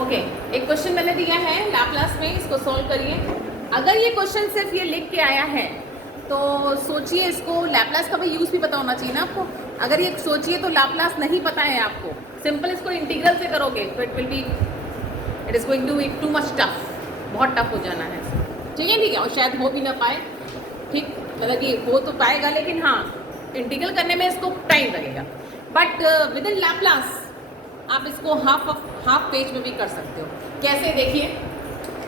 Okay, एक question मैंने दिया है लैपलास में, इसको सॉल्व करिए। अगर ये क्वेश्चन सिर्फ ये लिख के आया है तो सोचिए, इसको लैपलास का भी यूज़ भी पता होना चाहिए ना आपको। अगर ये सोचिए तो लैपलास नहीं पता है आपको, सिंपल इसको इंटीग्रल से करोगे तो it is going to be too much tough, बहुत टफ हो जाना है। ठीक है और शायद हो भी ना पाए, ठीक, मतलब कि हो तो पाएगा लेकिन हाँ इंटीग्रल करने में इसको टाइम लगेगा। बट विद इन लैपलास आप इसको हाफ पेज में भी कर सकते हो। कैसे, देखिए,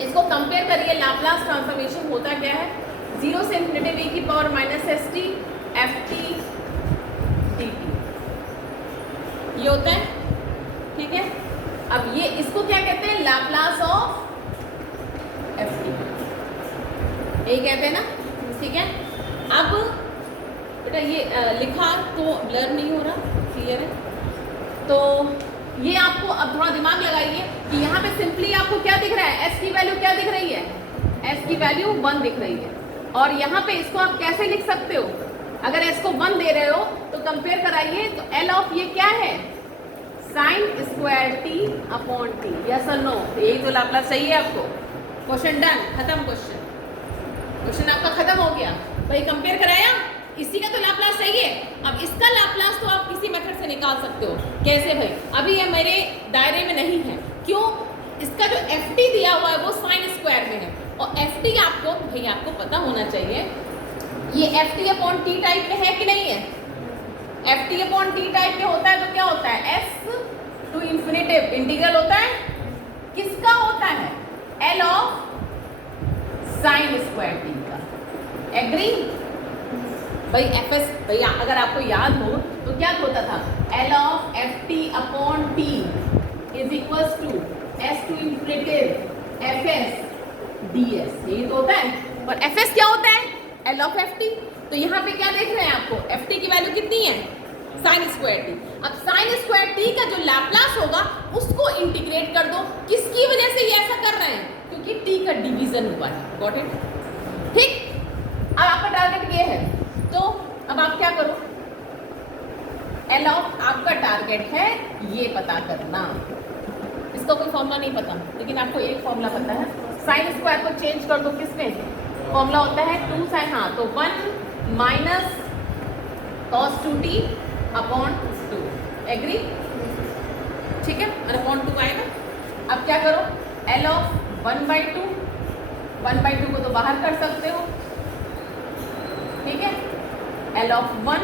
इसको कंपेयर करिए। लैपलास ट्रांसफॉर्मेशन होता क्या है, 0 से इन्फिनिटी e की power minus S T F T D T, ये होता है। ठीक है, अब ये इसको क्या कहते हैं, लैपलास ऑफ एफ टी, यही कहते हैं ना। ठीक है, अब बेटा ये लिखा तो ब्लर नहीं हो रहा, क्लियर है। तो ये आपको अब थोड़ा दिमाग लगाइए कि यहाँ पे सिंपली आपको क्या दिख रहा है, एस की वैल्यू क्या दिख रही है, एस की वैल्यू 1 दिख रही है। और यहाँ पे इसको आप कैसे लिख सकते हो, अगर एस को 1 दे रहे हो तो कंपेयर कराइए, तो एल ऑफ ये क्या है, sign square T upon T, yes और नो। यही तो लैपलास चाहिए आपको। क्वेश्चन डन, खत्म, क्वेश्चन आपका खत्म हो गया भाई। कंपेयर कराया, इसी का तो लैपलास चाहिए। अब इसका लैपलास तो आप किसी मेथड से निकाल सकते हो। कैसे भाई, अभी ये मेरे दायरे में नहीं है, क्यों, इसका जो एफ टी दिया हुआ है वो साइन स्क्वायर में है, और एफ टी आपको भाई आपको पता होना चाहिए, ये F t upon T type में है कि नहीं है। F t upon T type में होता है तो क्या होता है, एस टू इंफिनिटिव इंटीग्रल होता है, किसका होता है, L of sine square t का। एग्री भाई। एफ एस भैया अगर आपको याद हो तो क्या होता था, L of F t upon t is equals to S to infinitive F S D S, यही तो होता है। और एफ एस क्या होता है, एल ऑफ एफ टी। तो यहाँ पे क्या देख रहे हैं आपको, एफ टी की वैल्यू कितनी है, साइन स्क्वायर टी। अब साइन स्क्वायर टी का जो लैपलास होगा उसको इंटीग्रेट कर दो। किसकी वजह से ये ऐसा कर रहे हैं, क्योंकि टी का डिवीजन हुआ है। गॉट इट, ठीक। अब आपका टारगेट ये है, तो अब आप क्या करो, एल ऑफ आपका टारगेट है ये पता करना। इसका कोई फॉर्मूला नहीं पता, लेकिन आपको एक फॉर्मूला पता है, साइन स्क्वायर को चेंज कर दो किसमें, फॉर्मूला होता है 2 साइन, हाँ, तो 1 minus cos 2t upon 2। Agree, ठीक है, और अपॉन 2 आएगा। अब क्या करो, एल ऑफ 1/2, 1/2 को तो बाहर कर सकते हो, ठीक है, L of 1,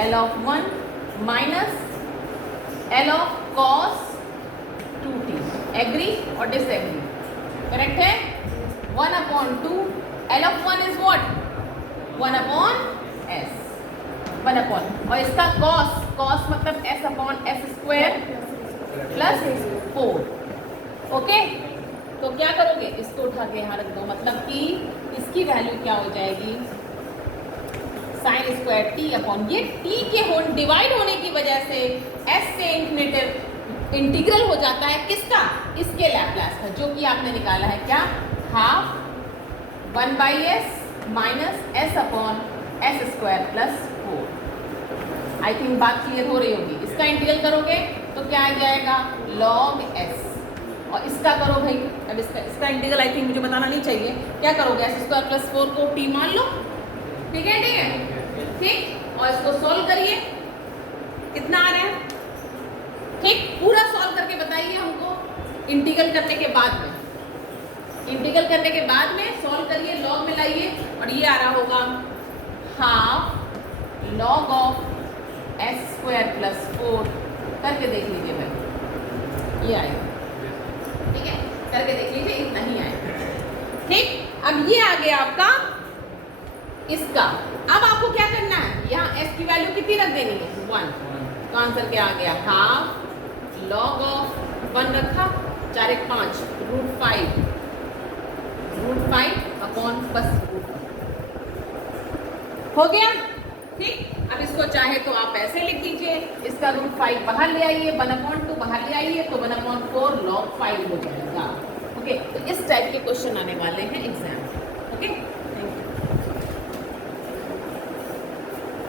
L of 1 minus L of cos 2t। Agree और डिसएग्री, करेक्ट है। 1/2, L of 1 is what, 1/s, 1/, और इसका कॉस, कॉस मतलब s upon s square plus 4। Okay, तो क्या करोगे, इसको उठा के यहाँ रख दो, मतलब कि इसकी वैल्यू क्या हो जाएगी, साइन स्क्वायर टी अपॉन, ये टी के डिवाइड होने की वजह से s से इंफिनिटिव इंटीग्रल हो जाता है किसका, इसके लैपलास का, जो कि आपने निकाला है क्या, half 1/s minus s upon s square plus 4। I think बात क्लियर हो रही होगी। इसका इंटीग्रल करोगे तो क्या आ जाएगा, log s, और इसका करो भाई, अब इसका इंटीग्रल आई थिंक मुझे बताना नहीं चाहिए, क्या करोगे, एस स्क्वायर प्लस 4 को टी मान लो, ठीक है, ठीक है, ठीक, और इसको सॉल्व करिए, कितना आ रहा है, ठीक, पूरा सॉल्व करके बताइए हमको। इंटीग्रल करने के बाद में, इंटीग्रल करने के बाद में सॉल्व करिए, लॉग में लाइए, और ये आ रहा होगा half log of S square plus 4, करके देख लीजिए भाई, ये आएगा, ठीक है, करके देख लीजिए, इतना ही आएगा, ठीक। अब ये आ गया आपका इसका। अब आपको क्या करना है, यहाँ s की वैल्यू कितनी रख देनी है, 1, तो आंसर क्या आ गया, हाफ लॉग ऑफ 1 रखा, 4 1 5 √5 अपॉन बस हो गया, ठीक। अब इसको चाहे तो आप ऐसे लिख दीजिए, इसका √5 बाहर ले आइए, 1/2 बाहर ले आइए, तो 1/4 log 5 हो जाएगा। ओके, तो इस टाइप के क्वेश्चन आने वाले हैं एग्जाम। ओके।